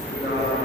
Yes.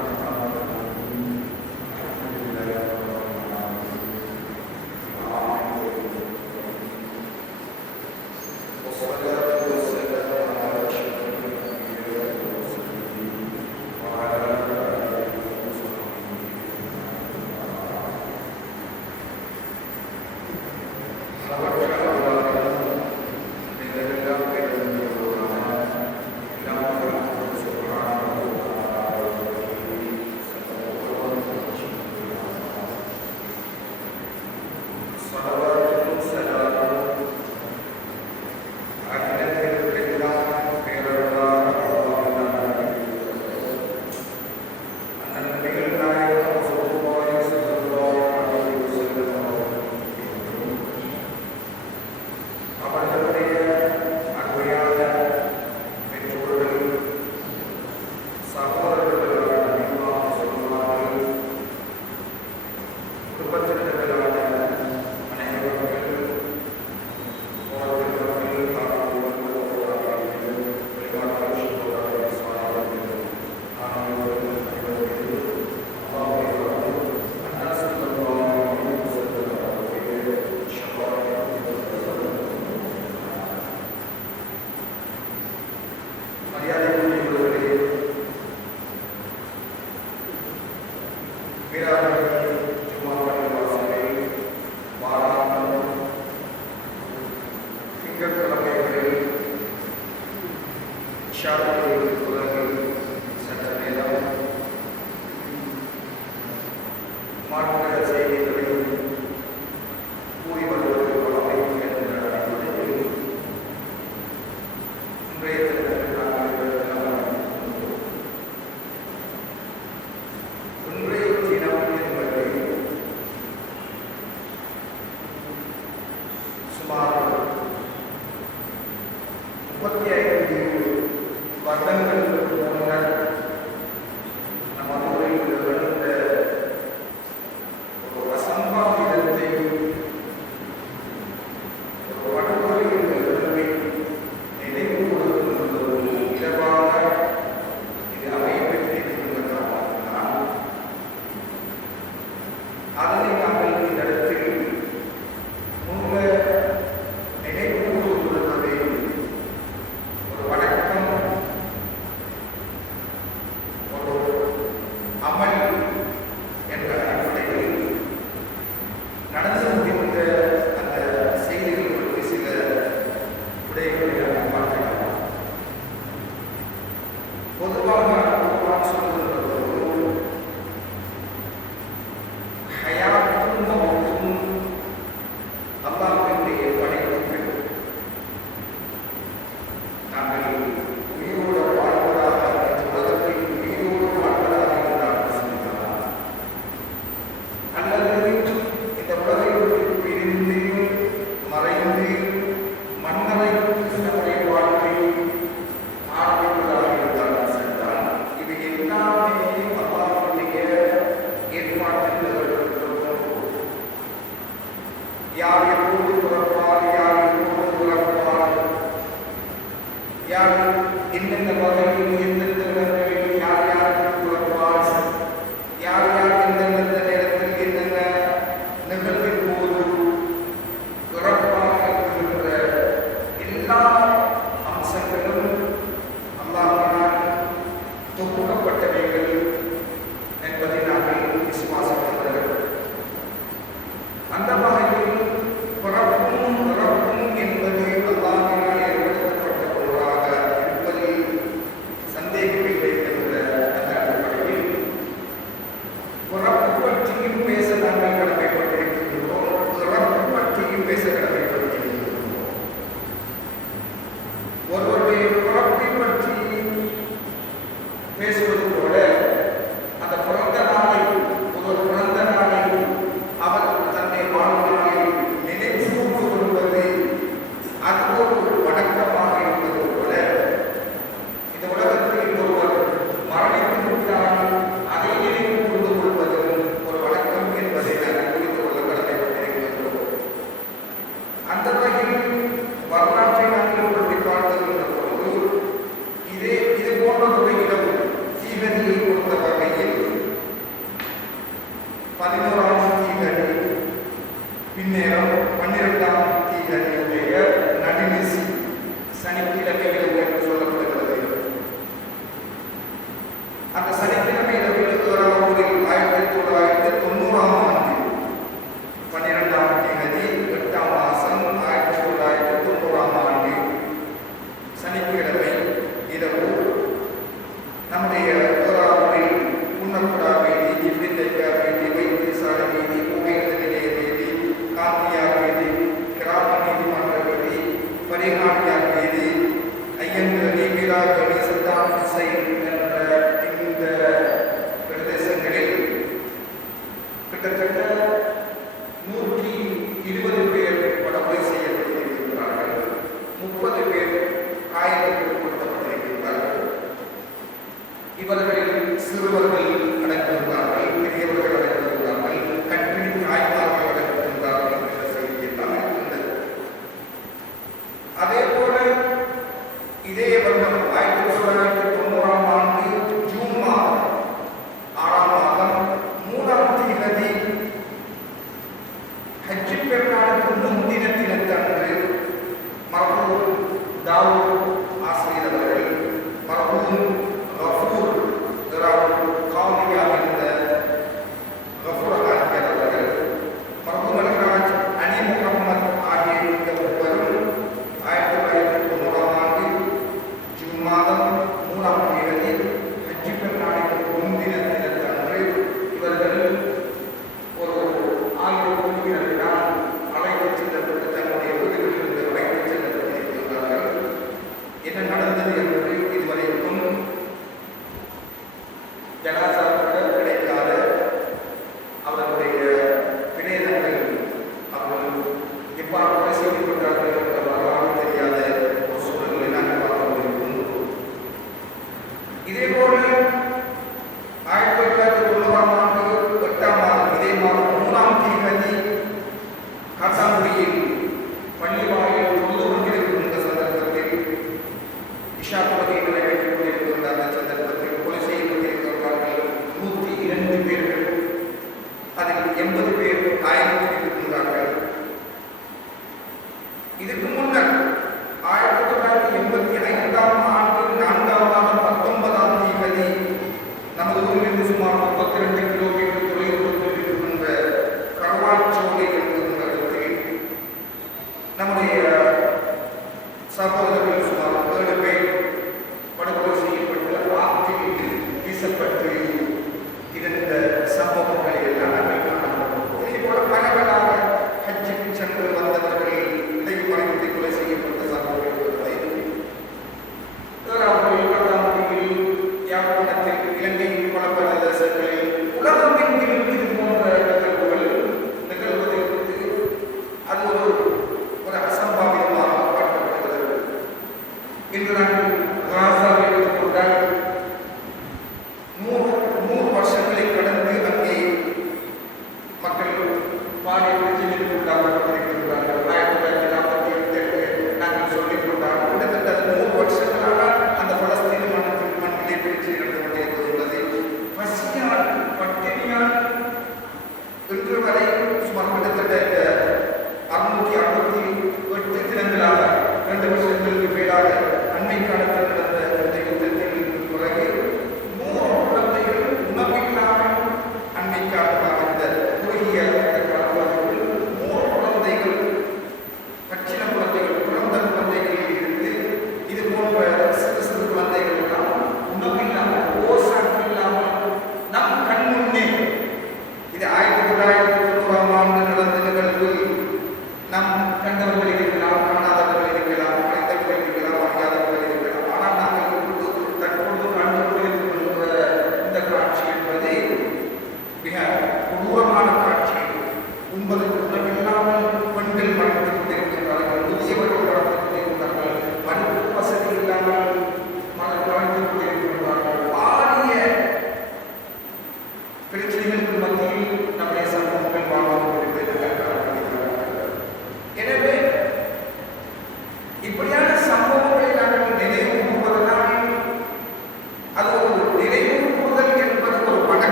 அதனை நாங்கள் இந்த பன்னிரெண்டாம் தீகனுடைய y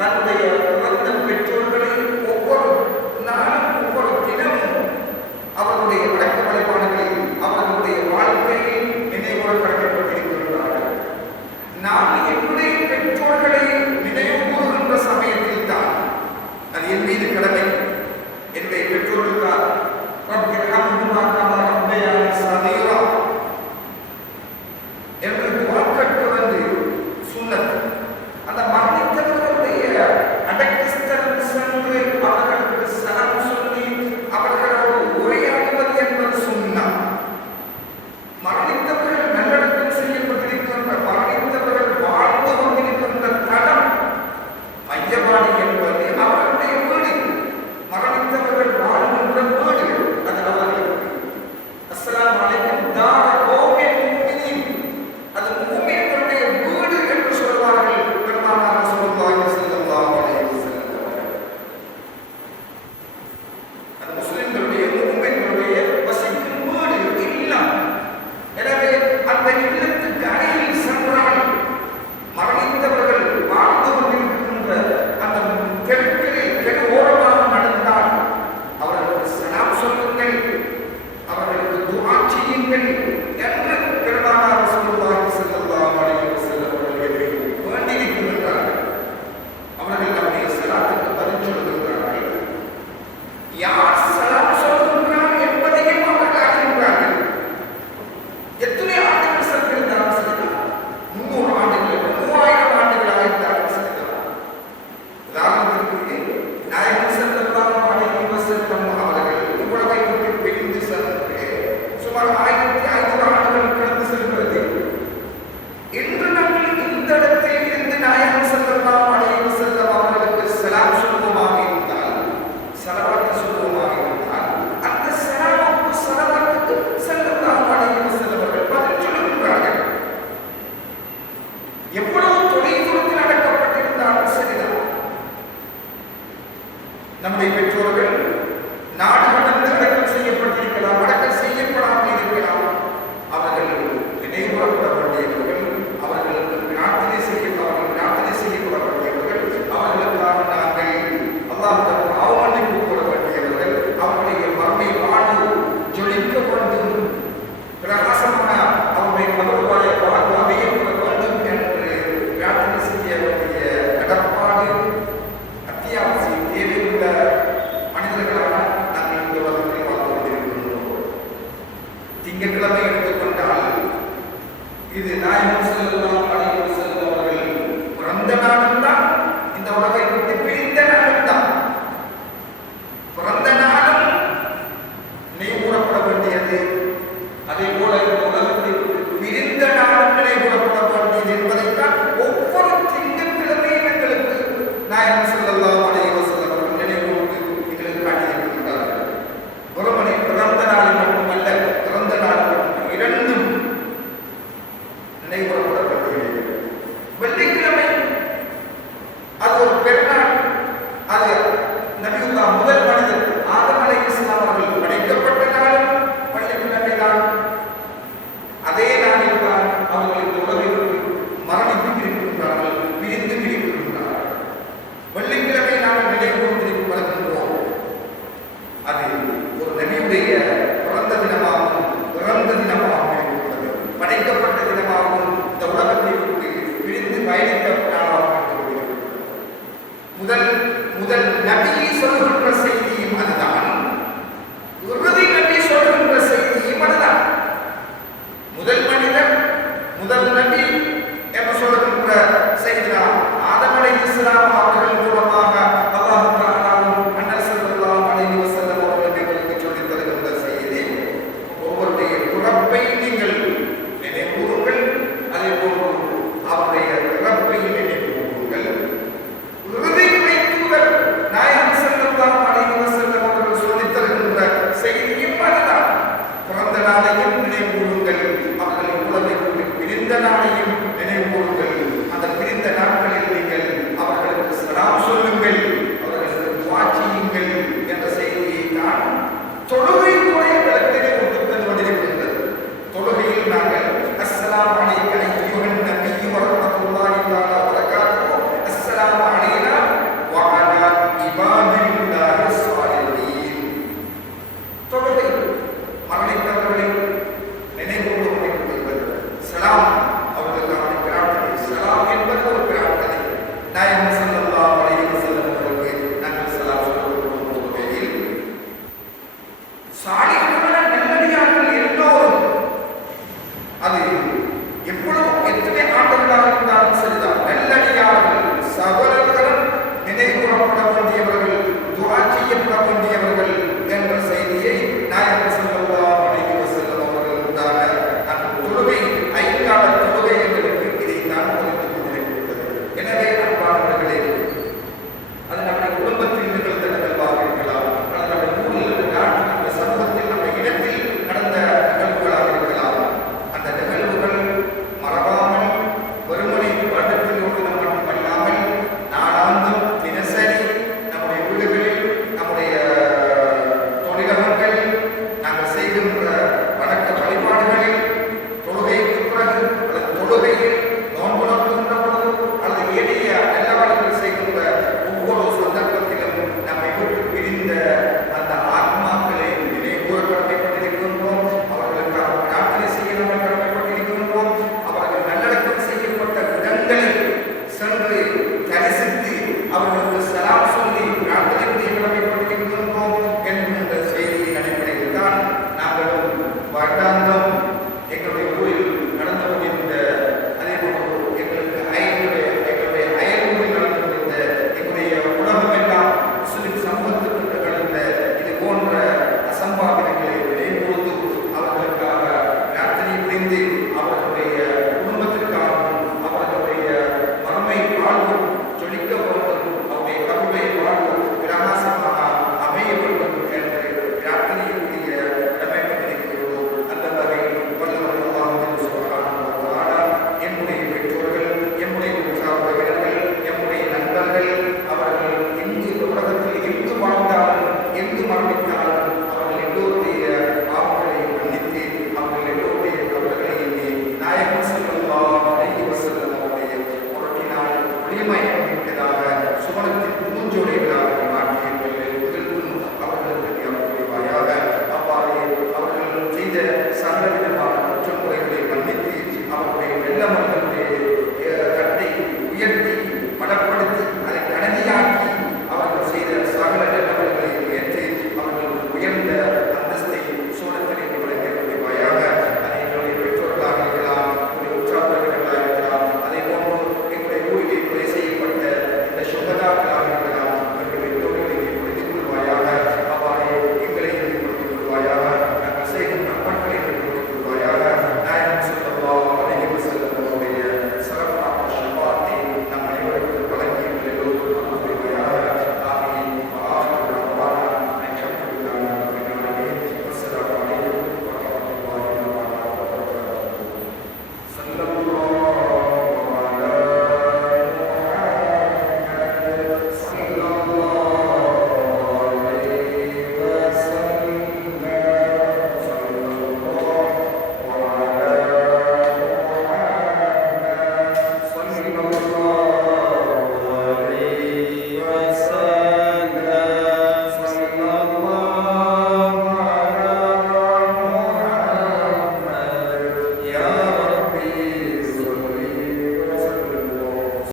தன்னுடைய ஒரு நபியுடைய